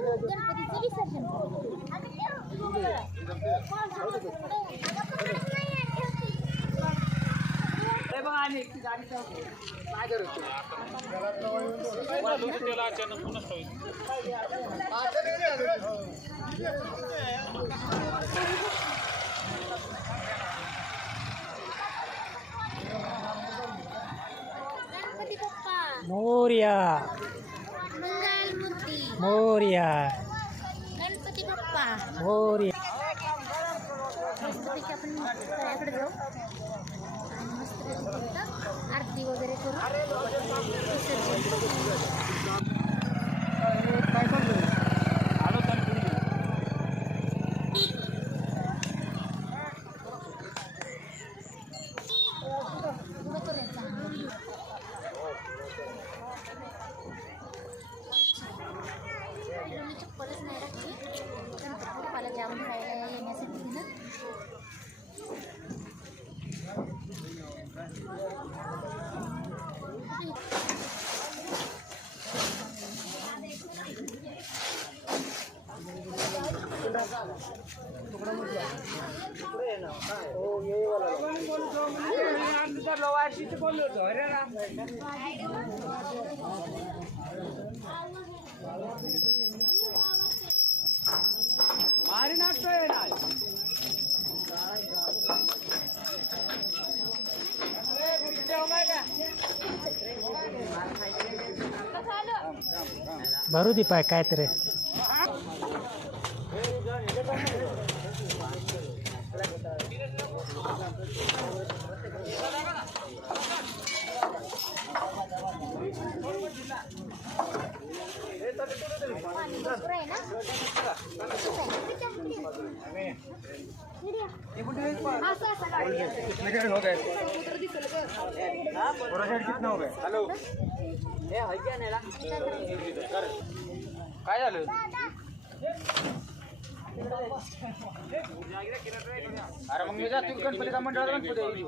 गणपतीचं विसर्जन गणपती बाप्पा मोर्या। मंगलमूर्ती मोर्या गणपती बाप्पा मोर्या मस्तपैकी आपण तळ्याकडे जाऊ आणि आरती वगैरे करू ओमफ्राय लिंनासो बिदिनो ধরে না મારી નાખતો એ ના ભરું દીપા કાંઈ રે पाय काय काय झालं अरे मग मी जातो गणपतीचा मंडळ गणपती आहे.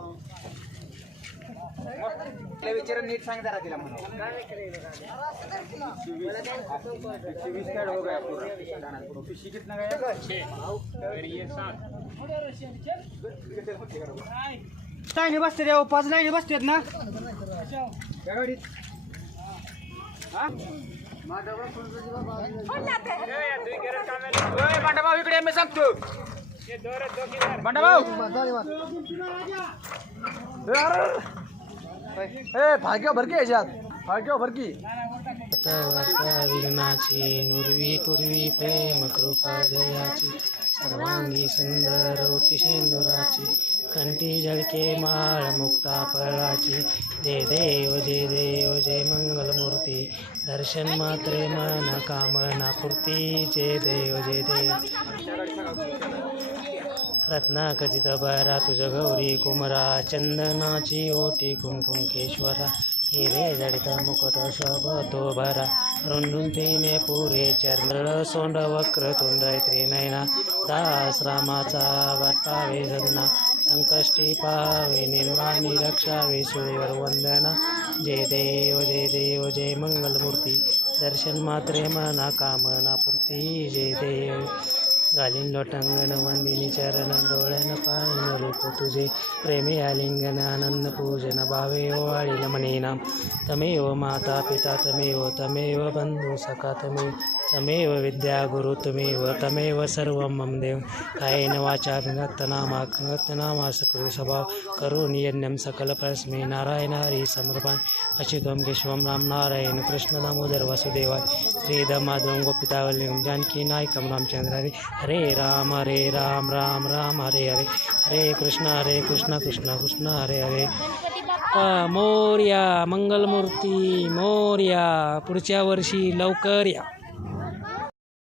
तिला विचार नीट सांग जरा तिला म्हणून. एकशे वीस कार्ड हो गया पूरा. दानापुर पिशी कितना गया? लाईनी बसते रे पाच लाईनी बसतात ना. त्या गाडीत. हा? ओय, भांडाभाऊ इकडे ये, मी सांगतो. ए भाग्य भरकी याच्यात. भाग्य भरकी. विघ्नाची नुरवी पूर्वी प्रेम कृपा जयाची. सर्वांगी सुंदर ओटी शेंदुराची कंठी झळके माळ मुक्ता फळाची. जय देव जय देव जय मंगलमूर्ती. दर्शन मात्रे मन कामना पूर्ती. जय देव जय देव. रत्नाखचित बरा तुझ गौरी कुमरा. चंदनाची ओटी कुमकुम केश्वरा. जडित मुकुट शोभतो भरा रुंडून तिने पुरे चंद्र सोंड वक्र तोंड त्रिनयना दास रामाचा वाटावे जगना संकष्टी पावे निर्माणी रक्षावे सुरेवर वंदना जय देव जय देव जय मंगलमूर्ती दर्शन मात्रे मना कामना पूर्ती जय देव. घालीन लोटांगण वंदिनी चरण डोळ्यानं पाहिन रूप तुझे. प्रेमे आलिंगन आनंद पूजन भावे वाळील म्हणे नाम तमेव माता पिता तमेव तमेव बंधू सखा तमेव तमेव विद्या गुरु तमेव तमेव सर्व मम देव। कायेन वाचा नामा स्वभाव। करून यज्ञं सकलपरस्मे नारायण हरी समर्पण अच्युतम केशवम राम नारायण कृष्ण दामोदर वासुदेवाय। श्रीधमाधवं माधवम गोपितावल्लिंगम जानकी नायकम रामचंद्र हरे। हरे राम हरे राम राम राम हरे हरे। हरे कृष्ण हरे कृष्ण कृष्ण कृष्ण हरे हरे। मोर्या मंगलमूर्ती मोर्या। पुढच्या वर्षी लवकर या।